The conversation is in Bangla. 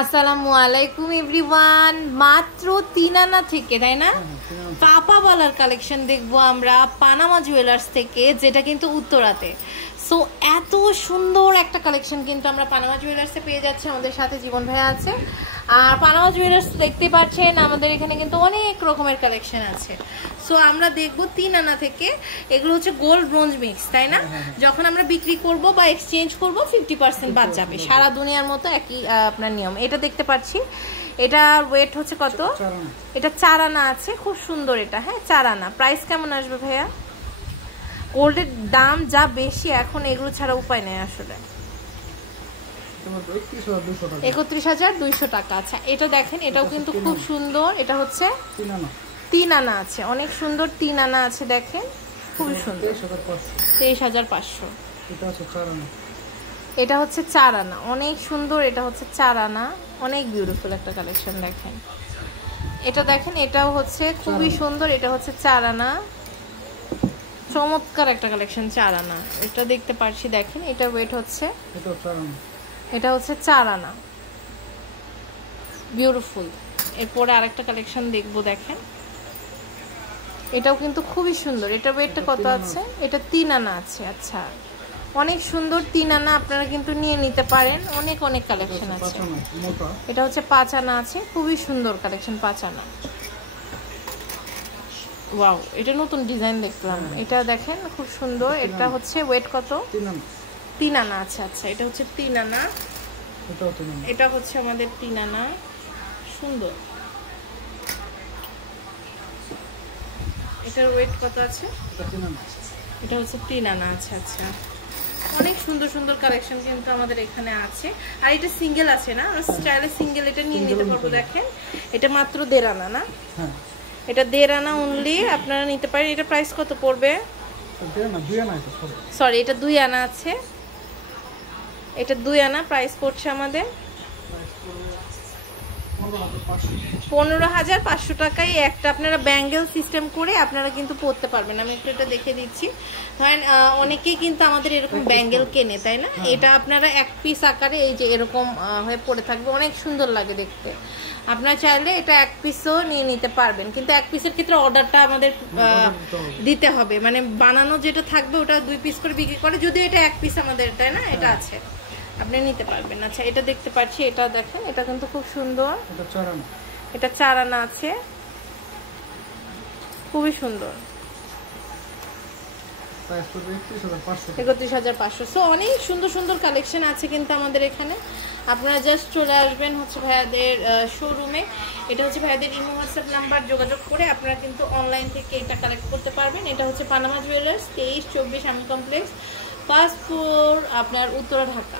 আসসালামু আলাইকুম এভরিওয়ান। মাত্র 3 আনা থেকে, তাই না, পাপা বলার কালেকশন দেখবো আমরা পানামা জুয়েলার্স থেকে, যেটা কিন্তু উত্তরাতে। সো এত সুন্দর একটা কালেকশন কিন্তু আমরা পানামা জুয়েলার্সে পেয়ে যাচ্ছি। আমাদের সাথে জীবন ভাইয়া আছে। আর পানামা জুয়েলার্স দেখতে পাচ্ছেন আমাদের এখানে কিন্তু অনেক রকমের কালেকশন আছে। সো আমরা দেখবো 3 আনা থেকে। এগুলো হচ্ছে গোল্ড ব্রোঞ্জ মিক্স, তাই না? যখন আমরা বিক্রি করব বা এক্সচেঞ্জ করব 50% বাদ যাবে। সারা দুনিয়ার মতো একই আপনার নিয়ম। এটা দেখতে পাচ্ছি, এটা ওয়েট হচ্ছে কত? এটা 4 আনা আছে। খুব সুন্দর এটা। হ্যাঁ, 4 আনা। প্রাইস কেমন আসবে ভাইয়া? গোল্ডের দাম যা বেশি এখন, এগুলো ছাড়া উপায় নেই আসলে। 31,200 টাকা। আচ্ছা, এটা দেখেন, এটাও কিন্তু খুব সুন্দর। এটা হচ্ছে 3 আনা আছে। অনেক সুন্দর 3 আনা আছে, দেখেন খুব সুন্দর। 23,500। এটা হচ্ছে 4 আনা, অনেক সুন্দর। এটা হচ্ছে 4 আনা, অনেক বিউটিফুল একটা কালেকশন। দেখেন এটা, দেখেন এটাও হচ্ছে খুবই সুন্দর। এটা হচ্ছে 4 আনা, চমৎকার একটা কালেকশন। 4 আনা এটা দেখতে পাচ্ছি। দেখেন এটা ওয়েট হচ্ছে, এটা হচ্ছে 4 আনা, বিউটিফুল। এরপরে আরেকটা কালেকশন দেখবো। দেখেন এটাও কিন্তু খুবই সুন্দর। এটা ওয়েটটা কত আছে? এটা 3 আনা আছে। আচ্ছা, অনেক সুন্দর 3 আনা। আপনারা কিন্তু নিয়ে নিতে পারেন। অনেক অনেক কালেকশন আছে। এটা হচ্ছে 5 আনা আছে। খুবই সুন্দর কালেকশন, 5 আনা। ওয়াও, এটা নতুন ডিজাইন দেখলাম। এটা দেখেন খুব সুন্দর। এটা হচ্ছে ওয়েট কত? 3 আনা আছে। আচ্ছা, এটা হচ্ছে 3 আনা। এটা হচ্ছে আমাদের 3 আনা, সুন্দর। এটার ওয়েট কত আছে? এটা হচ্ছে 3 আনা আছে। আচ্ছা, অনেক সুন্দর সুন্দর কালেকশন কিন্তু আমাদের এখানে আছে। আর এটা সিঙ্গেল আছে না, স্টাইলে সিঙ্গেল এটা নিয়ে নিতে পারবো। দেখেন এটা মাত্র 1.5 আনা না? এটা 1.5 আনা অনলি, আপনারা নিতে পারেন। এটা প্রাইস কত পড়বে? সরি, এটা 2 আনা আছে। এটা 2 আনা। প্রাইস পড়ছে আমাদের 15,500 টাকায় একটা। আপনারা ব্যাঙ্গেল সিস্টেম করে আপনারা কিন্তু পরতে পারবেন। আমি একটু এটা দেখে দিচ্ছি। ধরেন অনেকেই কিন্তু আমাদের এরকম ব্যাঙ্গেল কেনে, তাই না? এটা আপনারা 1 পিস আকারে এই যে এরকম হয়ে পড়ে থাকবে, অনেক সুন্দর লাগে দেখতে। আপনারা চাইলে এটা 1 পিসও নিয়ে নিতে পারবেন, কিন্তু 1 পিসের ক্ষেত্রে অর্ডারটা আমাদের দিতে হবে। মানে বানানো যেটা থাকবে ওটা 2 পিস করে বিক্রি করে, যদিও এটা 1 পিস আমাদের, তাই না? এটা আছে, আপনি নিতে পারবেন। আচ্ছা, এটা দেখতে পাচ্ছি। এটা দেখেন, এটা কিন্তু খুব সুন্দর। এটা 4 আনা আছে, খুবই সুন্দর। 31,500। সো অনেক সুন্দর সুন্দর কালেকশন আছে কিন্তু আমাদের এখানে। আপনারা জাস্ট চলে আসবেন হচ্ছে ভাইয়াদের শোরুমে। এটা হচ্ছে ভাইয়াদের ইমো হোয়াটসঅ্যাপ নাম্বার, যোগাযোগ করে আপনারা কিন্তু অনলাইন থেকে এটা কালেক্ট করতে পারবেন। এটা হচ্ছে পানামা জুয়েলার্স, 23-24 আমিন কমপ্লেক্স, ফার্স্ট ফ্লোর, আপনার উত্তরা, ঢাকা।